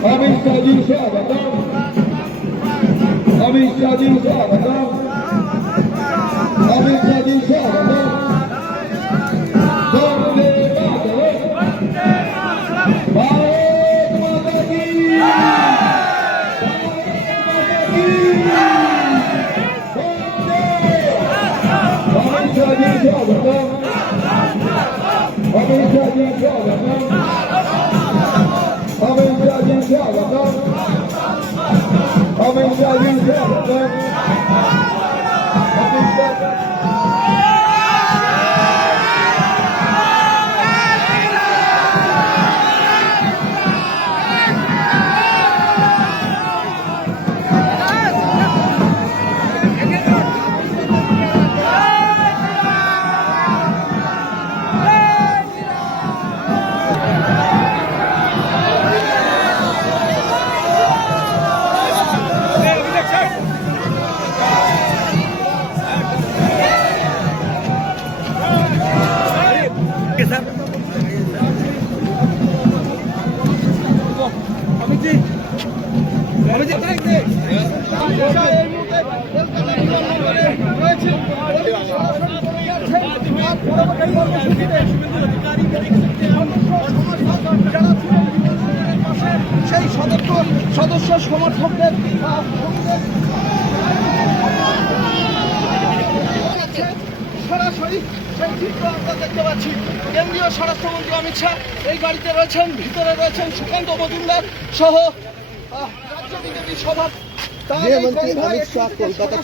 अमित शाह जी स्वागतम, अमित शाह जी स्वागतम, अमित शाह जी स्वागतम। वंदे मातरम, भारत माता की, अमित शाह जी स्वागतम, अमित शाह जी स्वागतम, अमित शाह जी स्वागतम, अमित शाह जी स्वागतम, अमित शाह। সেই সদস্য সমর্থকদের সরাসরি সেই চিত্র আমরা দেখতে পাচ্ছি। কেন্দ্রীয় স্বরাষ্ট্রমন্ত্রী অমিত শাহ এই গাড়িতে রয়েছেন, ভিতরে রয়েছেন সুকান্ত মজুমদার সহ রাজ্য বিজেপি সভাপতি অমিত শাহ কলকাতা